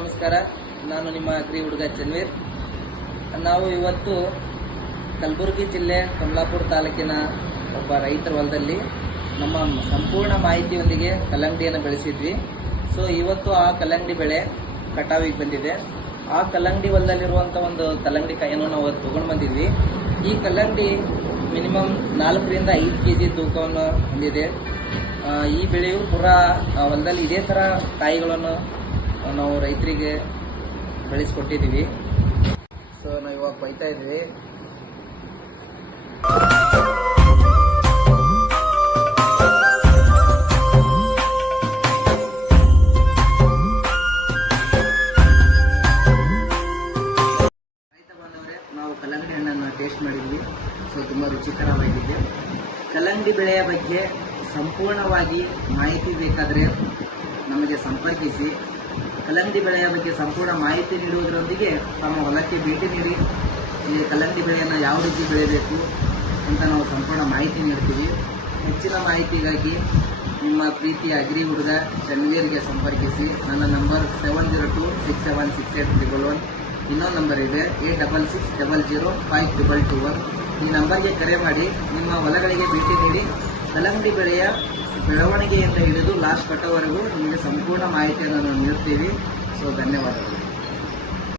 ನಮಸ್ಕಾರ. ನಾನು ನಿಮ್ಮ ಅಗ್ರಿ ಹುಡುಗ ಚನ್ವೀರ್. ನಾವು ಇವತ್ತು ಕಲಬುರಗಿ ಜಿಲ್ಲೆ ಕಮಲಾಪುರ ತಾಲೂಕಿನ ಒಬ್ಬ ರೈತರ ಹೊಲದಲ್ಲಿ ನಮ್ಮ ಸಂಪೂರ್ಣ ಮಾಹಿತಿಯೊಂದಿಗೆ ಕಲ್ಲಂಗಡಿಯನ್ನು ಬೆಳೆಸಿದ್ವಿ. ಸೊ ಇವತ್ತು ಆ ಕಲ್ಲಂಗಡಿ ಬೆಳೆ ಕಟಾವಿಗೆ ಬಂದಿದೆ. ಆ ಕಲ್ಲಂಗಡಿ ಹೊಲದಲ್ಲಿರುವಂಥ ಒಂದು ಕಲ್ಲಂಗಡಿ ಕಾಯನ್ನು ನಾವು ತಗೊಂಡು ಬಂದಿದ್ವಿ. ಈ ಕಲ್ಲಂಗಡಿ ಮಿನಿಮಮ್ 4 ರಿಂದ 5 kg ತೂಕವನ್ನು ಹೊಂದಿದೆ. ಈ ಬೆಳೆಯು ಪೂರಾ ಹೊಲದಲ್ಲಿ ಇದೇ ಥರ ಕಾಯಿಗಳನ್ನು ನಾವು ರೈತರಿಗೆ ಬೆಳೆಸಿಕೊಟ್ಟಿದ್ದೀವಿ. ಸೊ ನಾವು ಇವಾಗ ಕೊಯ್ತಾ ಇದ್ವಿ. ರೈತ ಬಾಂಧವರೇ, ನಾವು ಕಲ್ಲಂಗಡಿ ಹಣ್ಣನ್ನು ಟೇಸ್ಟ್ ಮಾಡಿದ್ವಿ. ಸೊ ತುಂಬ ರುಚಿಕರವಾಗಿದ್ದೆ. ಕಲ್ಲಂಗಡಿ ಬೆಳೆಯ ಬಗ್ಗೆ ಸಂಪೂರ್ಣವಾಗಿ ಮಾಹಿತಿ ಬೇಕಾದರೆ ನಮಗೆ ಸಂಪರ್ಕಿಸಿ. ಕಲ್ಲಂಗಡಿ ಬೆಳೆಯ ಬಗ್ಗೆ ಸಂಪೂರ್ಣ ಮಾಹಿತಿ ನೀಡುವುದರೊಂದಿಗೆ ತಮ್ಮ ಹೊಲಕ್ಕೆ ಭೇಟಿ ನೀಡಿ ಈ ಕಲ್ಲಂಗಡಿ ಬೆಳೆಯನ್ನು ಯಾವ ರೀತಿ ಬೆಳೆಯಬೇಕು ಅಂತ ನಾವು ಸಂಪೂರ್ಣ ಮಾಹಿತಿ ನೀಡ್ತೀವಿ. ಹೆಚ್ಚಿನ ಮಾಹಿತಿಗಾಗಿ ನಿಮ್ಮ ಪ್ರೀತಿಯ ಅಗ್ರಿ ಹುಡುಗ ಚನ್ವೀರ್ಗೆ ಸಂಪರ್ಕಿಸಿ. ನನ್ನ ನಂಬರ್ 7026768611. ಇನ್ನೊಂದು ನಂಬರ್ ಇದೆ 8660052221. ಈ ನಂಬರ್ಗೆ ಕರೆ ಮಾಡಿ ನಿಮ್ಮ ಹೊಲಗಳಿಗೆ ಭೇಟಿ ನೀಡಿ ಕಲ್ಲಂಗಡಿ ಬೆಳೆಯ ಬೆಳವಣಿಗೆಯಿಂದ ಹಿಡಿದು ಲಾಸ್ಟ್ ಕಟ್ಟೋವರೆಗೂ ನಿಮಗೆ ಸಂಪೂರ್ಣ ಮಾಹಿತಿಯನ್ನು ನಾವು ನೀಡ್ತೀವಿ. ಸೊ ಧನ್ಯವಾದಗಳು.